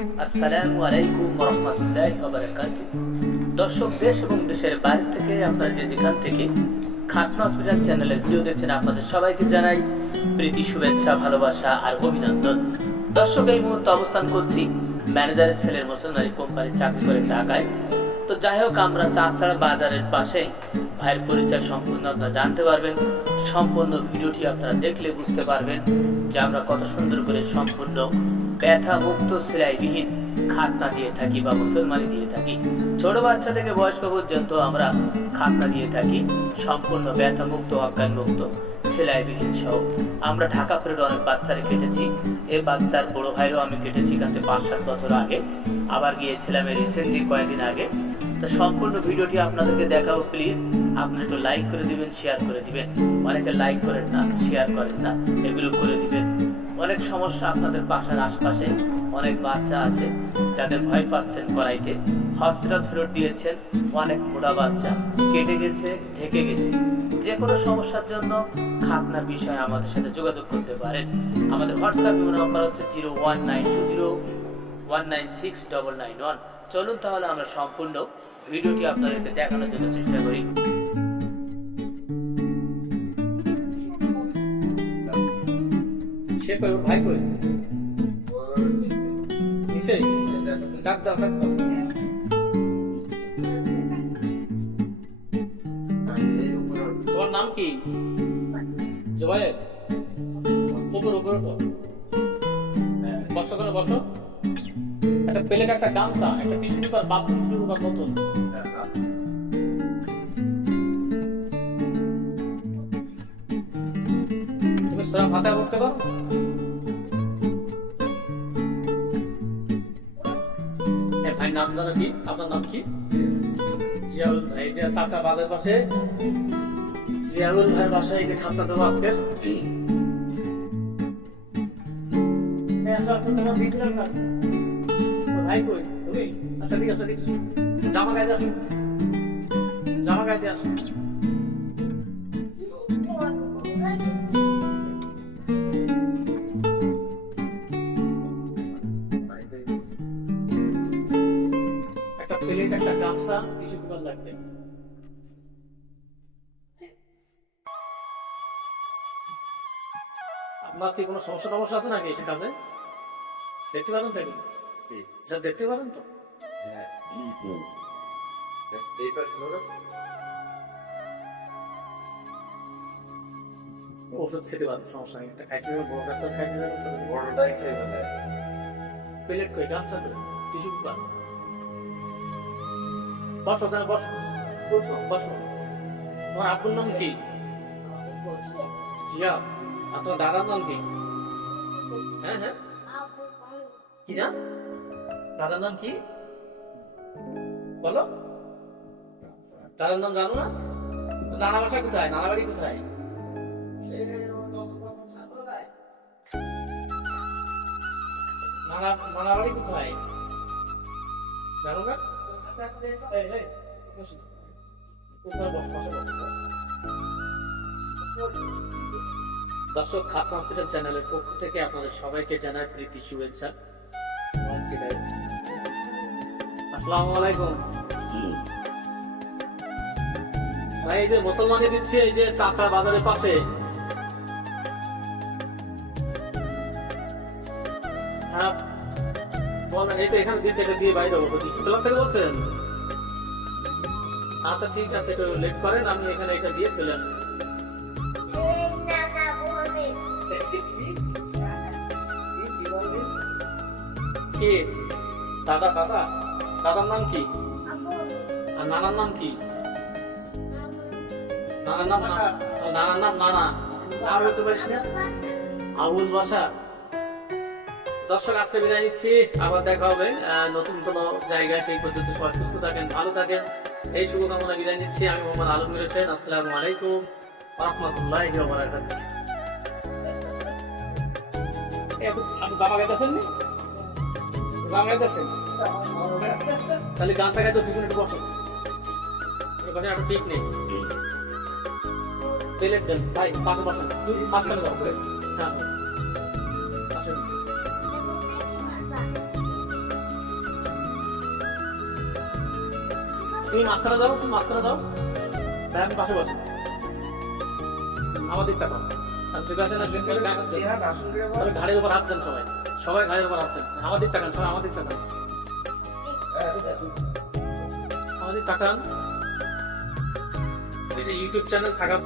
আসসালামু আলাইকুম দর্শক, দেশ এবং দেশের বাইরে থেকে আপনারা যে যেখান থেকে খাতনা হসপিটাল ভিডিও দেখছেন, আপনাদের সবাইকে জানাই প্রীতি, শুভেচ্ছা, ভালোবাসা আর অভিনন্দন। দর্শক, এই মুহূর্তে অবস্থান করছি ম্যানেজারের ছেলের মুসলমানি কোম্পানি চাকরি করে ঢাকায়। তো যাই হোক, আমরা চাষাড়া বাজারের পাশে ভাইয়ের পরিচয় সম্পূর্ণ আপনারা জানতে পারবেন। সম্পূর্ণ ভিডিওটি আপনারা দেখলে বুঝতে পারবেন যে আমরা কত সুন্দর করে সম্পূর্ণ ব্যথা মুক্ত সেলাইবিহীন খাতনা দিয়ে থাকি বা মুসলমানি দিয়ে থাকি। ছোট বাচ্চা থেকে বয়স্ক পর্যন্ত আমরা খাতনা দিয়ে থাকি, সম্পূর্ণ ব্যথা মুক্ত অজ্ঞান মুক্ত সেলাইবিহীন সহ। আমরা ঢাকা ফেরত অনেক বাচ্চারে কেটেছি। এ বাচ্চার বড় ভাইরও আমি কেটেছি থেকে পাঁচ সাত বছর আগে। আবার গিয়েছিলাম রিসেন্টলি কয়েকদিন আগে। তো সম্পূর্ণ ভিডিওটি আপনাদেরকে দেখাবো প্লিজ আপনি একটু লাইক করে দিবেন শেয়ার করে দিবেন। অনেকে লাইক করেন না শেয়ার করেন না। এগুলো করে দিবেন। অনেক সমস্যা আপনাদের বাসার আশপাশে। অনেক বাচ্চা আছে, যাদের ভয় পাচ্ছেন করাইতে হসপিটাল ফেরত দিয়েছেন অনেক মোটা বাচ্চা। কেটে গেছে, ঢেকে গেছে। যে কোনো সমস্যার জন্য খাতনার বিষয়ে আমাদের সাথে যোগাযোগ করতে পারেন। আমাদের হোয়াটসঅ্যাপ নাম্বার হচ্ছে zero one nine two zero one nine six double nine one. চলুন তাহলে আমরা সম্পূর্ণ ভিডিওটি আপনাদেরকে দেখানোর জন্য চেষ্টা করি। সে কই ওর ভাই কই? নিশ্চয়ই ডাক দাও ডাক দাও। তোমার নাম কি? জোবায়ের? উপর উপর। বসো করে বসো। একটা প্লেট, একটা গামছা, একটা tissue paper, bathroom tissue paper নতুন? সরা মাথায় পড়তে পারো ভাই, নাম জানো কি? আপনার নাম কি? জিয়াউল ভাই যে চাচা বাজার পাশে। জিয়াউল ভাইয়ের বাসায় যে খাতা দেবো আজকে। হ্যাঁ তোর ভাই কই? তুমি? আচ্ছা ঠিক আছে জামা গাইতে আসো। জামা গাইতে আসো। প্লেট একটা গামছা টিস্যু পেপার লাগবে। আপনার কি কোনো সমস্যা টমস্যা আছে নাকি এসে কাজে? দেখতে পারেন তো এগুলো? এটা দেখতে পারেন তো? ওষুধ খেতে পারেন সমস্যা নেই। একটা খাইছে বড় খাইছে প্লেট কই? গামছা টিস্যু পেপার? বসো ওখানে বসো। বসো বসো। তোমার আপুর নাম কি? জিয়া। আর তোমার দাদার নাম কি? হ্যাঁ হ্যাঁ। কি নাম দাদার নাম কি? বলো। দাদার নাম জানো না? নানা বাসা কোথায়? নানা বাড়ি কোথায়? নানা নানা বাড়ি কোথায়? জানো না? দর্শক, খাত হসপিটাল চ্যানেলের পক্ষ থেকে আপনাদের সবাইকে জানাই প্রীতি শুভেচ্ছা। আসসালামু আলাইকুম। ভাই, এই যে মুসলমানি দিচ্ছে, এই যে চাচা বাজারের পাশে। বলেন এই তো এখানে দিচ্ছে এটা দিয়ে বাইরে হব। ডিসপ্লার থেকে বলছেন? আচ্ছা ঠিক আছে একটু লেট করেন আমি এখানে এটা দিয়ে চলে আসছি। কি? দাদা দাদা? দাদার নাম কি? আর নানার নাম কি? নানার নাম নানার নাম নানা। আর বলতে পারিস না আবুল বাসা দর্শক আজকে বিদায় নিচ্ছি। আবার দেখা হবে আহ, নতুন কোন জায়গায়। সেই পর্যন্ত সবাই সুস্থ থাকেন ভালো থাকেন। এই শুভকামনা বিদায় নিচ্ছি। আমি মোহাম্মদ আলমগীর হোসেন আসসালামু আলাইকুম রহমতুল্লাহ তাহলে গানটা গাইতে পিছনে একটু বসো। এখানে একটা পিক নেই। প্লেট দেন। ভাই পাশে বসেন। মাঝখানে যাও হ্যাঁ। তুমি মাঝখানে যাও তুমি মাঝখানে যাও তাই আমি পাশে বসো। না তাহলে ঘাড়ের উপর হাত সবাই। সবাই ঘাড়ের উপর হাত দেন। আমার দিক তাকান সবাই আমাদের তাকান ইউটিউব চ্যানেল থাকা